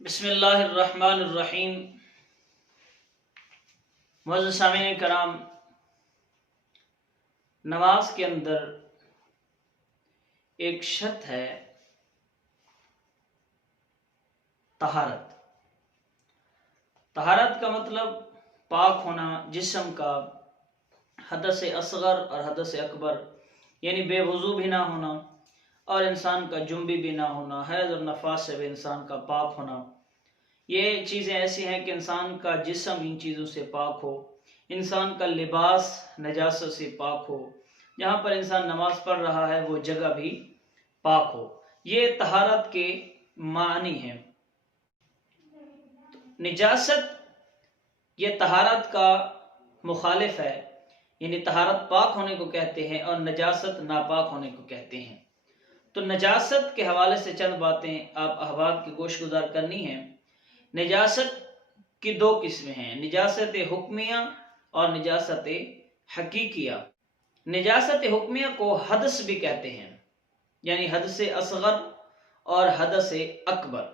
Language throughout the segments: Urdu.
بسم اللہ الرحمن الرحیم۔ معزز سامعین کرام، نماز کے اندر ایک شرط ہے طہارت۔ طہارت کا مطلب پاک ہونا جسم کا حدث اصغر اور حدث اکبر، یعنی بے وضو بھی نہ ہونا اور انسان کا جنبی بھی نہ ہونا، حیض اور نفاس سے بھی انسان کا پاک ہونا۔ یہ چیزیں ایسی ہیں کہ انسان کا جسم ان چیزوں سے پاک ہو، انسان کا لباس نجاست سے پاک ہو، جہاں پر انسان نماز پڑھ رہا ہے وہ جگہ بھی پاک ہو۔ یہ طہارت کے معنی ہیں۔ نجاست یہ طہارت کا مخالف ہے، یعنی طہارت پاک ہونے کو کہتے ہیں اور نجاست ناپاک ہونے کو کہتے ہیں۔ تو نجاست کے حوالے سے چند باتیں آپ احباب کی گوش گزار کرنی ہیں۔ نجاست کی دو قسمیں ہیں، نجاست حکمیہ اور نجاست حقیقیہ۔ نجاست حکمیہ کو حدث بھی کہتے ہیں، یعنی حدث اصغر اور حدث اکبر۔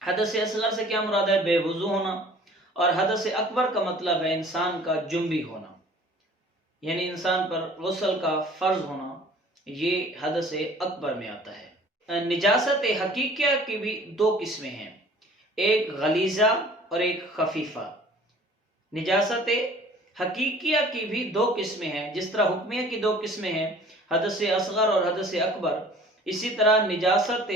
حدث اصغر سے کیا مراد ہے؟ بے وضو ہونا، اور حدث اکبر کا مطلب ہے انسان کا جنبی ہونا، یعنی انسان پر غسل کا فرض ہونا، یہ حدث اکبر میں آتا ہے۔ نجاست حقیقیہ کی بھی دو قسمیں ہیں، ایک غلیظہ اور ایک خفیفہ۔ نجاست حقیقیہ کی بھی دو قسمیں ہیں، جس طرح حکمیہ کی دو قسمیں ہیں، حدث اصغر اور حدث اکبر، اسی طرح نجاست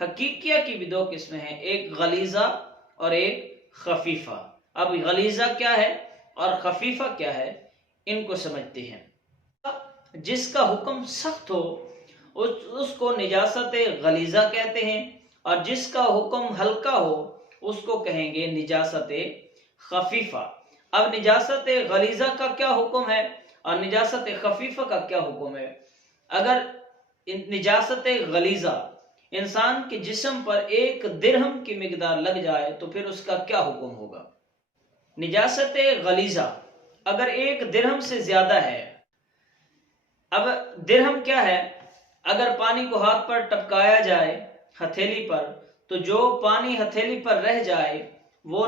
حقیقیہ کی بھی دو قسمیں ہیں، ایک غلیظہ اور ایک خفیفہ۔ اب غلیظہ کیا ہے اور خفیفہ کیا ہے، ان کو سمجھتے ہیں۔ جس کا حکم سخت ہو اس کو نجاست غلیظہ کہتے ہیں، اور جس کا حکم ہلکا ہو اس کو کہیں گے نجاست خفیفہ۔ اب نجاست غلیظہ کا کیا حکم ہے اور نجاست خفیفہ کا کیا حکم ہے؟ اگر نجاست غلیظہ انسان کے جسم پر 1 درہم کی مقدار لگ جائے تو پھر اس کا کیا حکم ہوگا؟ نجاست غلیظہ اگر 1 درہم سے زیادہ ہے، اب درہم کیا ہے؟ اگر پانی کو ہاتھ پر ٹپکایا جائے ہتھیلی پر تو جو پانی ہتھیلی پر رہ جائے وہ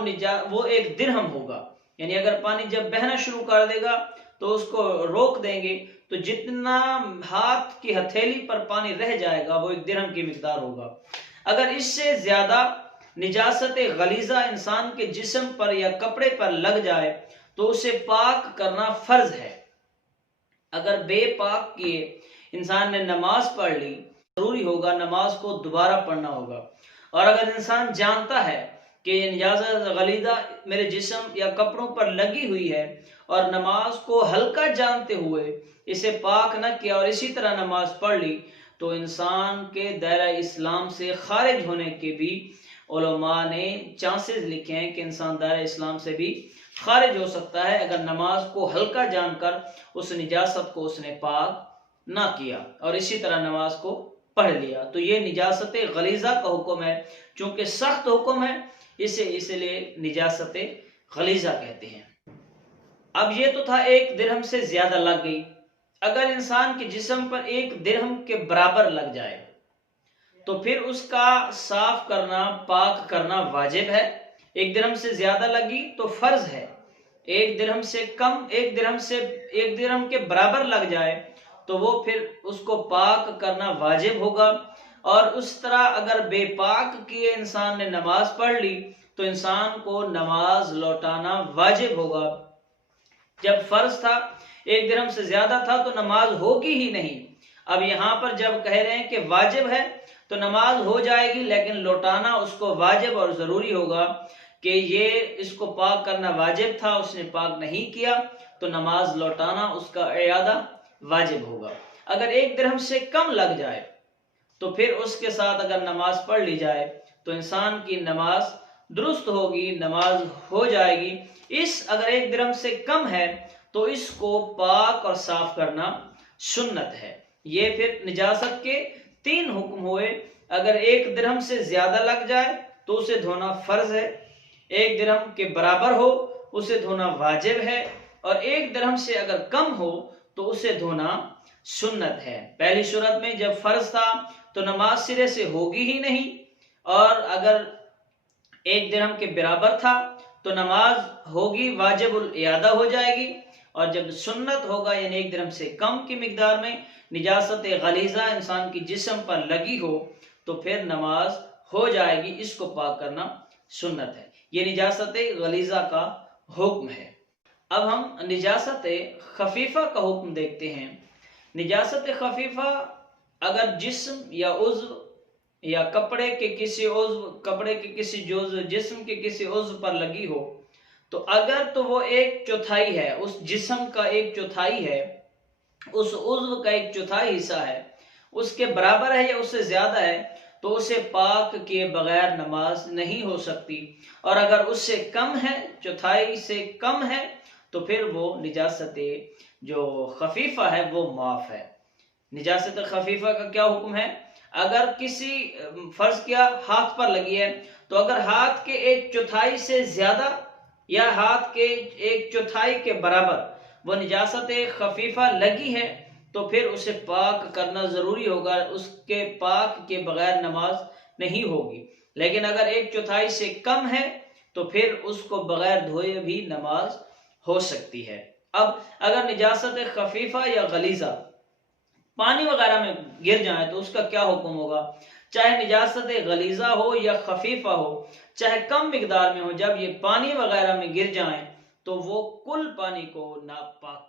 1 درہم ہوگا، یعنی اگر پانی جب بہنا شروع کر دے گا تو اس کو روک دیں گے تو جتنا ہاتھ کی ہتھیلی پر پانی رہ جائے گا وہ 1 درہم کی مقدار ہوگا۔ اگر اس سے زیادہ نجاست غلیظہ انسان کے جسم پر یا کپڑے پر لگ جائے تو اسے پاک کرنا فرض ہے۔ اگر بے پاک کیے انسان نے نماز پڑھ لی، ضروری ہوگا نماز کو دوبارہ پڑھنا ہوگا۔ اور اگر انسان جانتا ہے کہ یہ نجاست غلیظہ میرے جسم یا کپڑوں پر لگی ہوئی ہے اور نماز کو ہلکا جانتے ہوئے اسے پاک نہ کیا اور اسی طرح نماز پڑھ لی تو انسان کے دائرہ اسلام سے خارج ہونے کے بھی علماء نے چانسز لکھے ہیں کہ انسان دائرہ اسلام سے بھی خارج ہو سکتا ہے اگر نماز کو ہلکا جان کر اس نجاست کو اس نے پاک نہ کیا اور اسی طرح نماز کو پڑھ لیا۔ تو یہ نجاست غلیظہ کا حکم ہے، چونکہ سخت حکم ہے اس لیے نجاست غلیظہ کہتے ہیں۔ اب یہ تو تھا 1 درہم سے زیادہ لگ گئی، اگر انسان کے جسم پر 1 درہم کے برابر لگ جائے تو پھر اس کا صاف کرنا، پاک کرنا واجب ہے۔ 1 درہم سے زیادہ لگی تو فرض ہے، 1 درہم سے کم، 1 درہم کے برابر لگ جائے تو وہ پھر اس کو پاک کرنا واجب ہوگا۔ اور اس طرح اگر بے پاک کیے انسان نے نماز پڑھ لی تو انسان کو نماز لوٹانا واجب ہوگا۔ جب فرض تھا 1 درہم سے زیادہ تھا تو نماز ہوگی ہی نہیں، اب یہاں پر جب کہہ رہے ہیں کہ واجب ہے تو نماز ہو جائے گی لیکن لوٹانا اس کو واجب اور ضروری ہوگا کہ یہ اس کو پاک کرنا واجب تھا، اس نے پاک نہیں کیا تو نماز لوٹانا اس کا اعادہ واجب ہوگا۔ اگر 1 درہم سے کم لگ جائے تو پھر اس کے ساتھ اگر نماز پڑھ لی جائے تو انسان کی نماز درست ہوگی، نماز ہو جائے گی۔ اگر 1 درہم سے کم ہے تو اس کو پاک اور صاف کرنا سنت ہے۔ یہ پھر نجاست کے 3 حکم ہوئے۔ اگر 1 درہم سے زیادہ لگ جائے تو اسے دھونا فرض ہے، 1 درہم کے برابر ہو اسے دھونا واجب ہے، اور 1 درہم سے اگر کم ہو تو اسے دھونا سنت ہے۔ پہلی صورت میں جب فرض تھا تو نماز سرے سے ہوگی ہی نہیں، اور اگر 1 درہم کے برابر تھا تو نماز ہوگی واجب الاعادہ ہو جائے گی، اور جب سنت ہوگا یعنی 1 درہم سے کم کی مقدار میں نجاست غلیظہ انسان کی جسم پر لگی ہو تو پھر نماز ہو جائے گی، اس کو پاک کرنا سنت ہے۔ یہ نجاست غلیظہ کا حکم ہے۔ اب ہم نجاست خفیفہ کا حکم دیکھتے ہیں۔ نجاست خفیفہ اگر جسم یا عضو یا کپڑے کے کسی جزو جسم کے کسی عضو پر لگی ہو تو اگر تو وہ 1/4 ہے، اس جسم کا 1/4 ہے، اس عضو کا 1/4 حصہ ہے، اس کے برابر ہے یا اس سے زیادہ ہے تو اسے پاک کیے بغیر نماز نہیں ہو سکتی، اور اگر اس سے کم ہے، 1/4 سے کم ہے تو پھر وہ نجاست جو خفیفہ ہے وہ معاف ہے۔ نجاست خفیفہ کا کیا حکم ہے؟ اگر کسی فرض کیا ہاتھ پر لگی ہے تو اگر ہاتھ کے 1/4 سے زیادہ یا ہاتھ کے 1/4 کے برابر وہ نجاست خفیفہ لگی ہے تو پھر اسے پاک کرنا ضروری ہوگا، اس کے پاک کے بغیر نماز نہیں ہوگی۔ لیکن اگر 1/4 سے کم ہے تو پھر اس کو بغیر دھوئے بھی نماز ہو سکتی ہے۔ اب اگر نجاست خفیفہ یا غلیظہ پانی وغیرہ میں گر جائیں تو اس کا کیا حکم ہوگا؟ چاہے نجاست غلیظہ ہو یا خفیفہ ہو، چاہے کم مقدار میں ہو، جب یہ پانی وغیرہ میں گر جائیں تو وہ کل پانی کو ناپاک